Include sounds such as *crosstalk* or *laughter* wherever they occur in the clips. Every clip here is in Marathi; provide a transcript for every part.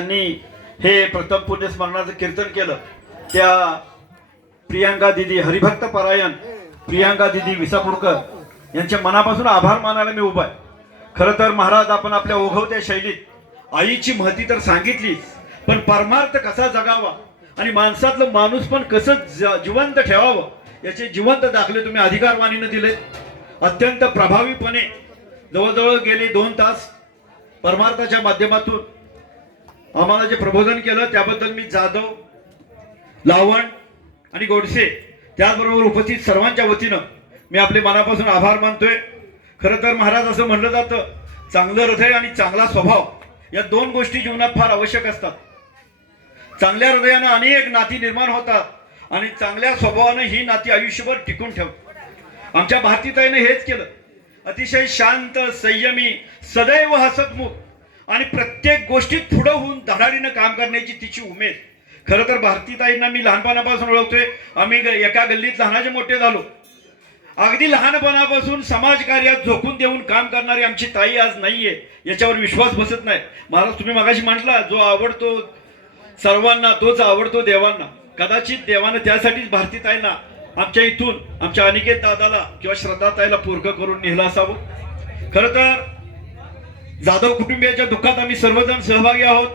त्यांनी हे प्रथम पुण्यस्मरणाचं कीर्तन केलं. त्या प्रियांका दिदी हरिभक्त परायण प्रियांका दिदी विसापूरकर यांच्या मनापासून आभार मानायला मी उभा आहे. खरं तर महाराज आपण आपल्या ओघवत्या शैलीत आईची महती तर सांगितली पण परमार्थ कसा जगावा आणि माणसातलं माणूस पण कसं जिवंत ठेवावं याचे जिवंत दाखले तुम्ही अधिकारवाणीनं दिले अत्यंत प्रभावीपणे जवळजवळ गेले दोन तास परमार्थाच्या माध्यमातून आम्हाला जे प्रबोधन केलं त्याबद्दल मी जाधव लावण आणि गोडसे त्याचबरोबर उपस्थित सर्वांच्या वतीनं मी आपले मनापासून आभार मानतोय. खरं तर महाराज असं म्हणलं जातं चांगलं हृदय आणि चांगला स्वभाव या दोन गोष्टी जीवनात फार आवश्यक असतात. चांगल्या हृदयानं अनेक नाती निर्माण होतात आणि चांगल्या स्वभावानं ही नाती आयुष्यभर टिकून ठेवतात. आमच्या भारतीताईनं हेच केलं. अतिशय शांत संयमी सदैव हसतमुख आणि प्रत्येक गोष्टीत पुढं होऊन धडाडीनं काम करण्याची तिची उमेद. खरं तर भारतीताईंना मी लहानपणापासून ओळखतोय. आम्ही ग- एका गल्लीत लहानाचे मोठे झालो. अगदी लहानपणापासून समाजकार्यात झोकून देऊन काम करणारी आमची ताई आज नाहीये. याच्यावर विश्वास बसत नाही. महाराज तुम्ही मागाशी म्हटला जो आवडतो सर्वांना तोच आवडतो देवांना. कदाचित देवानं त्यासाठीच भारतीताईंना आमच्या इथून आमच्या अनिकेत दादाला किंवा श्रद्धाताईला पोरकं करून नेलं असावं. खरं तर जाधव कुटुंबियाच्या दुःखात आम्ही सर्वजण सहभागी आहोत.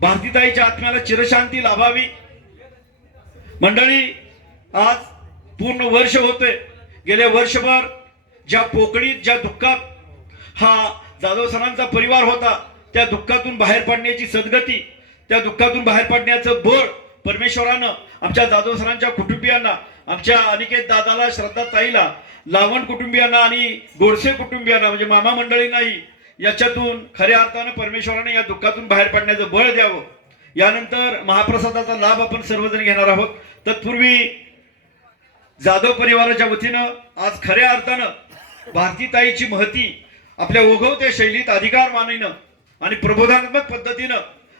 भारतीताईच्या आत्म्याला चिरशांती लाभावी. मंडळी आज पूर्ण वर्ष होते गेले वर्षभर ज्या पोकळीत ज्या दुःखात हा जाधव सरांचा परिवार होता त्या दुःखातून बाहेर पडण्याची सद्गती त्या दुःखातून बाहेर पडण्याचं बळ परमेश्वरानं आमच्या जाधव सरांच्या कुटुंबियांना आमच्या अनिकेत दादाला श्रद्धा ताईला लावण कुटुंबियांना आणि गोडसे कुटुंबियांना म्हणजे मामा मंडळींनाही याच्यातून खऱ्या अर्थानं परमेश्वराने या दुःखातून बाहेर पडण्याचं बळ द्यावं. यानंतर महाप्रसादाचा लाभ आपण सर्वजण घेणार आहोत. तत्पूर्वी जाधव परिवाराच्या वतीनं आज खऱ्या अर्थानं भारतीताईची महती आपल्या ओघवत्या शैलीत अधिकार मानेनं आणि प्रबोधात्मक पद्धतीनं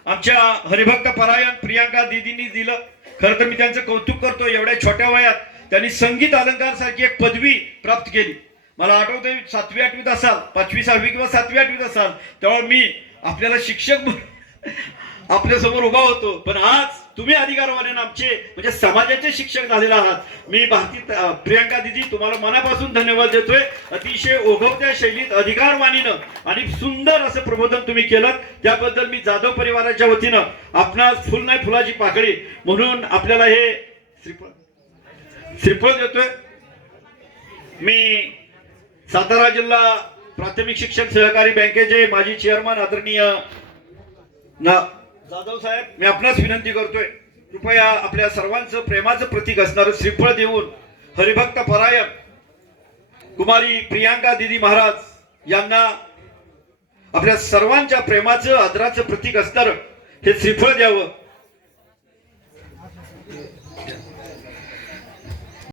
आमच्या हरिभक्त परायण प्रियांका दिदींनी दिलं. खरं तर मी त्यांचं कौतुक करतो एवढ्या छोट्या वयात त्यांनी संगीत अलंकार सारखी एक पदवी प्राप्त केली. मला आठवते सातवी आठवीत असाल पाचवी सहावी किंवा सातवी आठवीत असाल तेव्हा मी आपल्याला शिक्षक आपल्यासमोर *laughs* आपल्यासमोर उभा होतो. पण आज तुम्ही अधिकारवाने आमचे म्हणजे समाजाचे शिक्षक झालेले आहात. मी भारती प्रियांका दिदी तुम्हाला मनापासून धन्यवाद देतोय. अतिशय ओघवत्या शैलीत अधिकारवाणीनं आणि सुंदर असं प्रबोधन तुम्ही केलं त्याबद्दल मी जाधव परिवाराच्या वतीनं आपणास फुल नाही फुलाची पाकळी म्हणून आपल्याला हे श्रीफळ श्रीफळ देतोय. मी सातारा जिल्हा प्राथमिक शिक्षण सहकारी बँकेचे माजी चेअरमन आदरणीय जाधव साहेब मी आपणास विनंती करतोय कृपया आपल्या सर्वांचं प्रेमाचं प्रतीक असणारं श्रीफळ देऊन हरिभक्त परायण कुमारी प्रियांका दिदी महाराज यांना आपल्या सर्वांच्या प्रेमाचं आदराचं प्रतीक असणार हे श्रीफळ द्यावं.